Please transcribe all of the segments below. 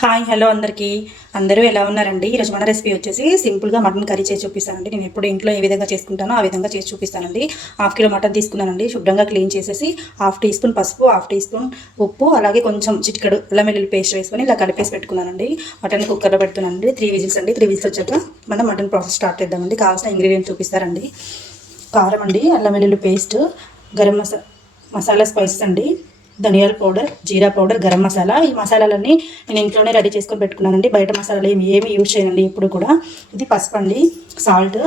Hi hello అందరూ ఎలా ఉన్నారండి? ఈరోజు మన రెసిపీ వచ్చేసి సింపుల్గా మటన్ కర్రీ చేసి చూపిస్తానండి. నేను ఎప్పుడు ఇంట్లో ఏ విధంగా చేసుకుంటానో ఆ విధంగా చేసి చూపిస్తానండి. 1/2 కిలో మటన్ తీసుకున్నానండి. శుభ్రంగా క్లీన్ చేసేసి 1/2 టీ స్పూన్ పసుపు, 1/2 టీ స్పూన్ ఉప్పు, అలాగే కొంచెం చిటికెడు అల్లం వెల్లుల్లి పేస్ట్ వేసుకొని ఇలా కలిపేసి పెట్టుకున్నానండి. మటన్ కుక్కర్లో పెడుతున్నానండి. 3 విజిల్స్ అండి. 3 విజిల్స్ వచ్చాక మనం మటన్ ప్రాసెస్ స్టార్ట్ చేద్దామండి. కావాల్సిన ఇంగ్రీడియంట్స్ చూపిస్తారండి. కారం అండి, అల్లం వెల్లుల్లి పేస్ట్, గరం మసాలా స్పైసెస్ అండి, ధనియాల పౌడర్, జీరా పౌడర్, గరం మసాలా. ఈ మసాలాలన్నీ నేను ఇంట్లోనే రెడీ చేసుకొని పెట్టుకున్నానండి. బయట మసాలాలు ఏమి యూజ్ చేయండి ఎప్పుడు కూడా. ఇది పసుపు అండి, సాల్ట్,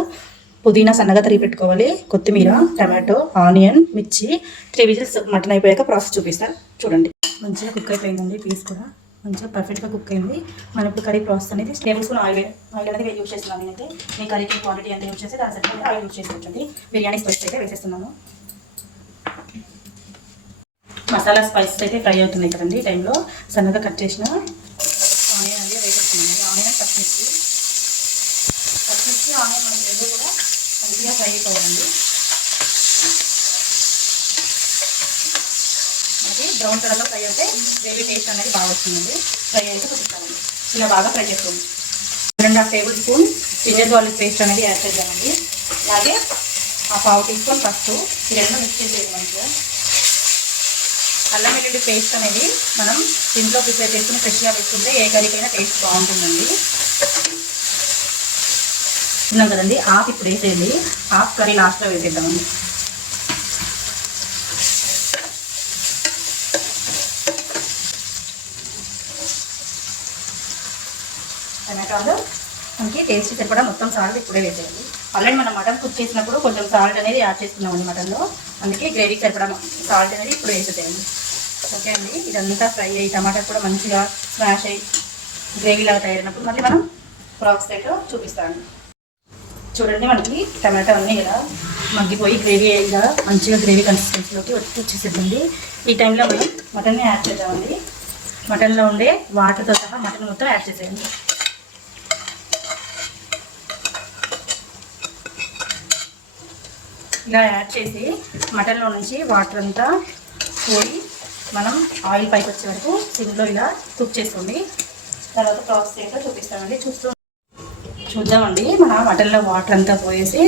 పుదీనా సన్నగా తరిగి పెట్టుకోవాలి, కొత్తిమీర, టమాటో, ఆనియన్, మిర్చి. 3 విజిల్స్ మటన్ అయిపోయాక ప్రాసెస్ చూపిస్తాను చూడండి. మంచిగా కుక్ అయిపోయిందండి. పీస్ కూడా మంచిగా పర్ఫెక్ట్గా కుక్ అయింది. మనం ఇప్పుడు కర్రీ ప్రాసెస్ అనేది టేబుల్ స్పూన్ ఆయిల్ అనేది యూజ్ చేస్తున్నాను. నేనైతే మీ కర్రీకి క్వాంటిటీ ఎంత యూజ్ చేస్తే దాని సరిగ్గా ఆయిల్ యూజ్ చేసుకోవచ్చండి. బిర్యానీ స్పైసెస్ అయితే వేసేస్తున్నాను. మసాలా స్పైసెస్ అయితే ఫ్రై అవుతున్నాయి కదండి. ఈ టైంలో సన్నగా కట్ చేసిన ఆనియన్ అనేది వేసేస్తున్నాను. ఆనియన్, పచ్చిమిర్చి ఆనియన్ మనకి రెండు కూడా మంచిగా ఫ్రై అయిపోవాలండి. మనకి బ్రౌన్ కలర్లో ఫ్రై అయితే గ్రేవీ టేస్ట్ అనేది బాగా వస్తుందండి. ఫ్రై అయితే చూపిస్తామండి. ఇలా బాగా ఫ్రై చేసుకోండి. 2.5 tablespoon ginger garlic paste అనేది యాడ్ చేద్దామండి. అలాగే 1/2 టీ స్పూన్ పసుపు. ఈ రెండు మిక్స్ చేసేది మంచిగా. అల్లం వెల్లుల్లి పేస్ట్ అనేది మనం ఇంట్లో ప్రిపేర్ చేసుకుని ఫ్రెష్గా వేసుకుంటే ఏ కర్రీకైనా టేస్ట్ బాగుంటుందండి. తిన్నాం కదండి. హాఫ్ ఇప్పుడు వేసేది, హాఫ్ కర్రీ లాస్ట్లో వేసేద్దామండి. టమాటాలు మనకి టేస్ట్ సరిపడా మొత్తం సాల్ట్ ఇప్పుడే వేసేయాలి. ఆల్రెడీ మనం మటన్ కుక్ చేసినప్పుడు కొంచెం సాల్ట్ అనేది యాడ్ చేస్తున్నామండి మటన్లో. అందుకే గ్రేవీకి సరిపడా సాల్ట్ అనేది ఇప్పుడు వేసేసేయండి. ఓకే అండి. ఇదంతా ఫ్రై అయ్యి టమాటా కూడా మంచిగా స్మాష్ అయ్యి గ్రేవీలాగా తయారైనప్పుడు మళ్ళీ మనం ప్రాసెస్ అయితే చూపిస్తాను చూడండి. మనకి టమాటా అన్నీ ఇలా మగ్గిపోయి గ్రేవీ ఇలా మంచిగా గ్రేవీ కన్సిస్టెన్సీలోకి వచ్చేసేదండి. ఈ టైంలో మనం మటన్ని యాడ్ చేద్దామండి. మటన్లో ఉండే వాటర్తో సహా మటన్ మొత్తం యాడ్ చేసేయండి. ఇలా యాడ్ చేసి మటన్లో నుంచి వాటర్ అంతా పోయి మనం ఆయిల్ పైకి వచ్చే వరకు సిమ్లో ఇలా కుక్ చేసుకోండి. తర్వాత ప్రాసెస్ ఏంటో చూపిస్తామండి. చూద్దామండి. మన మటన్లో వాటర్ అంతా పోయేసి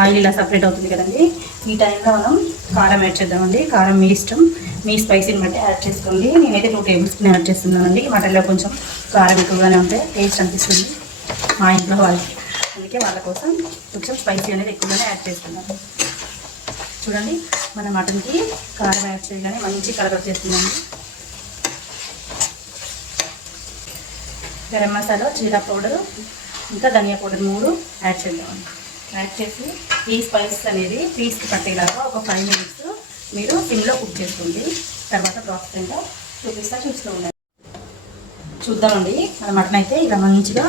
ఆయిల్ ఇలా సపరేట్ అవుతుంది కదండి. ఈ టైంలో మనం కారం యాడ్ చేద్దామండి. కారం మీ ఇష్టం, మీ స్పైసీని బట్టి యాడ్ చేసుకోండి. నేనైతే 2 టేబుల్ స్పూన్ యాడ్ చేస్తున్నానండి. మటన్లో కొంచెం కారం ఎక్కువగానే ఉంటే టేస్ట్ అనిపిస్తుంది మా ఇంట్లో వాళ్ళకి. అందుకే వాళ్ళ కోసం కొంచెం స్పైసీ అనేది ఎక్కువగానే యాడ్ చేస్తున్నాను. చూడండి, మన మటన్కి కారం యాడ్ చేయగానే మంచి కలర్ వచ్చేస్తుందండి. గరం మసాలా, జీరా పౌడర్, ఇంకా ధనియా పౌడర్ 3 యాడ్ చేద్దామండి. యాడ్ చేసి ఈ స్పైసెస్ అనేది పీస్కి పట్టేలాగా ఒక 5 మినిట్స్ మీరు సిమ్లో కుక్ చేసుకోండి. తర్వాత ప్రాసెస్ ఏంటో చూస్తూ ఉండండి. చూద్దామండి. మన మటన్ అయితే ఇలా మంచిగా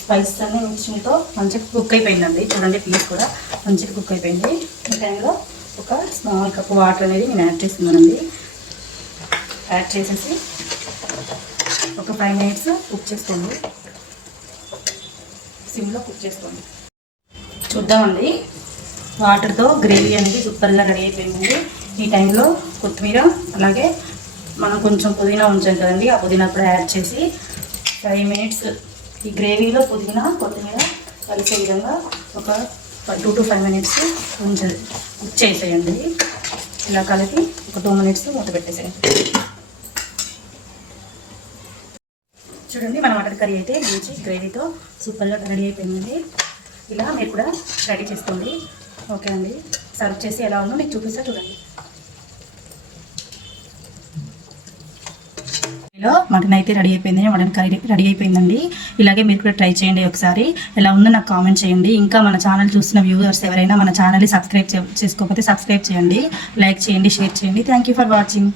స్పైసెస్ అన్నీ మిక్సింగ్తో మంచిగా కుక్ అయిపోయిందండి. చూడండి, పీస్ కూడా మంచిగా కుక్ అయిపోయింది. ఈ టైంలో ఒక స్మాల్ కప్ వాటర్ అనేది నేను యాడ్ చేస్తున్నానండి. యాడ్ చేసేసి ఒక 5 మినిట్స్ కుక్ చేసుకోండి. సిమ్లో కుక్ చేసుకోండి. చూద్దామండి. వాటర్తో గ్రేవీ అనేది సూపర్గా రెడీ అయిపోయిందండి. ఈ టైంలో కొత్తిమీర, అలాగే మనం కొంచెం పుదీనా ఉంచాం కదండి, ఆ పుదీనా కూడా యాడ్ చేసి 5 మినిట్స్ ఈ గ్రేవీలో పుదీనా, కొత్తిమీర కలిసే విధంగా ఒక 2 to 5 మినిట్స్ కొంచెం కుక్ చేసేయండి. ఇలా కలిపి ఒక 2 మినిట్స్ మూత పెట్టేసేయండి. చూడండి, మన మటన్ కర్రీ అయితే మంచి గ్రేవీతో సూపర్గా రెడీ అయిపోయిందండి. ఇలా మీరు కూడా రెడీ చేసుకోండి. ఓకే అండి. సర్వ్ చేసి ఎలా ఉందో మీకు చూపిస్తా చూడండి. మటన్ అయితే రెడీ అయిపోయింది. మటన్ కర్రీ రెడీ అయిపోయిందండి. ఇలాగే మీరు కూడా ట్రై చేయండి. ఒకసారి ఎలా ఉందో నాకు కామెంట్ చేయండి. ఇంకా మన ఛానల్ చూస్తున్న వ్యూవర్స్ ఎవరైనా మన ఛానల్ని సబ్స్క్రైబ్ చేసుకోకపోతే సబ్స్క్రైబ్ చేయండి, లైక్ చేయండి, షేర్ చేయండి. Thank you for watching.